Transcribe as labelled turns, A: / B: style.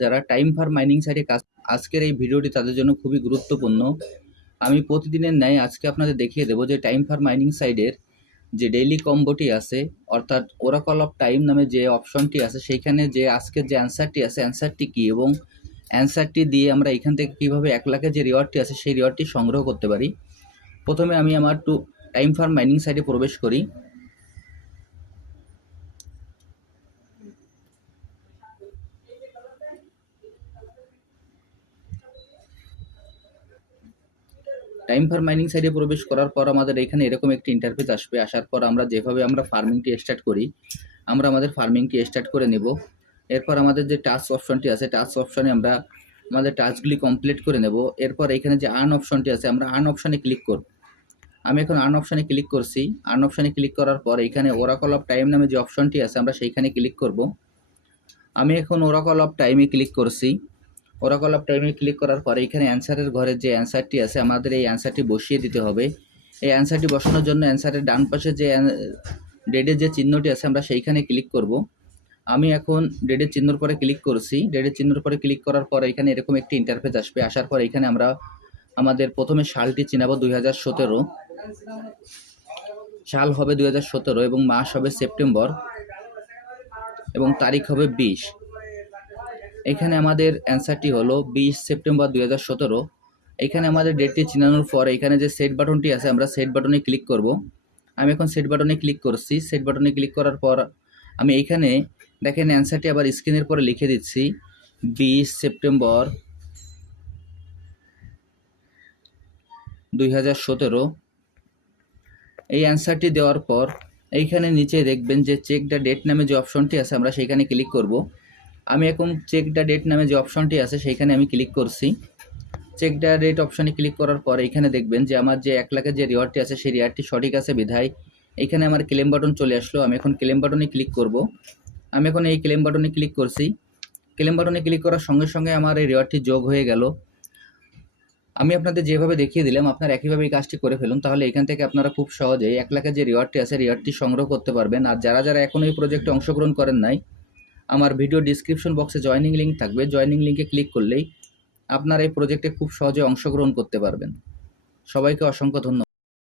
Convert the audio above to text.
A: যারা time fur mining সাইটে কাজ আজকের এই ভিডিওটি তাদের জন্য খুবই গুরুত্বপূর্ণ। আমি প্রতিদিনের ন্যায় আজকে আপনাদের দেখিয়ে দেবো যে টাইম ফার মাইনিং সাইডের যে ডেইলি কম্বোটি আছে, অর্থাৎ ওরাকল অফ টাইম নামে যে অপশনটি আছে, সেইখানে যে আজকের যে অ্যান্সারটি আছে অ্যান্সারটি কী এবং অ্যান্সারটি দিয়ে আমরা এখান থেকে কীভাবে এক লাখের যে রিওয়ার্ডটি আছে, সেই রিওয়ার্ডটি সংগ্রহ করতে পারি। প্রথমে আমি আমার টু টাইম ফার মাইনিং সাইটে প্রবেশ করি। টাইম ফার মাইনিং সাইডে প্রবেশ করার পর আমাদের এখানে এরকম একটি ইন্টারফেস আসবে। আসার পর আমরা যেভাবে আমরা ফার্মিংটি স্টার্ট করি, আমরা আমাদের ফার্মিংটি স্টার্ট করে নেব। এরপর আমাদের যে টাস্ক অপশনটি আছে টাস্ক অপশনে আমরা আমাদের টাস্কগুলি কমপ্লিট করে নেব। এরপর এখানে যে আর্ন অপশনটি আছে, আমরা আর্ন অপশনে ক্লিক করব। আমি এখন আর্ন অপশনে ক্লিক করছি। আর্ন অপশনে ক্লিক করার পর এখানে ওরাকল অফ টাইম নামে যে অপশনটি আছে, আমরা সেইখানে ক্লিক করব। আমি এখন ওরাকল অফ টাইমে ক্লিক করছি। ওরাকল অফ টাইমে ক্লিক করার পরে এখানে অ্যান্সারের ঘরে যে অ্যান্সারটি আছে, আমাদের এই অ্যান্সারটি বসিয়ে দিতে হবে। এই অ্যান্সারটি বসানোর জন্য অ্যান্সারের ডান পাশে যে ডেডের যে চিহ্নটি আছে, আমরা সেইখানে ক্লিক করব। আমি এখন ডেডের চিহ্নর পরে ক্লিক করছি। ডেডের চিহ্নর পরে ক্লিক করার পর এখানে এরকম একটি ইন্টারফেস আসবে। আসার পর এখানে আমরা আমাদের প্রথমে সালটি চিনাবো দুই হাজার সতেরো। সাল হবে দুই হাজার সতেরো এবং মাস হবে সেপ্টেম্বর এবং তারিখ হবে বিশ। এখানে আমাদের অ্যান্সারটি হলো বিশ সেপ্টেম্বর দুই হাজার সতেরো। এখানে আমাদের ডেটটি চিনানোর পর এখানে যে সেট বাটনটি আছে, আমরা সেট বাটনে ক্লিক করব। আমি এখন সেট বাটনে ক্লিক করছি। সেট বাটনে ক্লিক করার পর আমি এইখানে দেখেন অ্যান্সারটি আবার স্ক্রিনের পরে লিখে দিচ্ছি। বিশ সেপ্টেম্বর দুই হাজার সতেরো। এই অ্যান্সারটি দেওয়ার পর এইখানে নিচে দেখবেন যে চেক দ্য ডেট নামে যে অপশনটি আছে, আমরা সেইখানে ক্লিক করব। আমি এখন চেক দ্য ডেট নামে যে অপশনটি আছে, সেইখানে আমি ক্লিক করছি। চেক দ্য ডেট অপশনে ক্লিক করার পর এখানে দেখবেন যে আমার যে এক লাখের যে রিওয়ার্ডটি আছে, সেই রিওয়ার্ডটি সঠিক আছে বিধায় এখানে আমার ক্লেম বাটন চলে আসলো। আমি এখন ক্লেম বাটনে ক্লিক করব। আমি এখন এই ক্লেম বাটনে ক্লিক করছি। ক্লেম বাটনে ক্লিক করার সঙ্গে সঙ্গে আমার এই রিওয়ার্ডটি যোগ হয়ে গেল। আমি আপনাদের যেভাবে দেখিয়ে দিলাম, আপনারা একইভাবে এই কাজটি করে ফেলুন, তাহলে এখান থেকে আপনারা খুব সহজেই এক লাখের যে রিওয়ার্ডটি আছে রিওয়ার্ডটি সংগ্রহ করতে পারবেন। আর যারা যারা এখন এই প্রজেক্টে অংশগ্রহণ করেন নাই আমার ভিডিও ডিসক্রিপশন বক্সে জয়নিং লিঙ্ক থাকবে। জয়নিং লিঙ্কে ক্লিক করলেই আপনার এই প্রজেক্টে খুব সহজে অংশগ্রহণ করতে পারবেন। সবাইকে অসংখ্য ধন্যবাদ।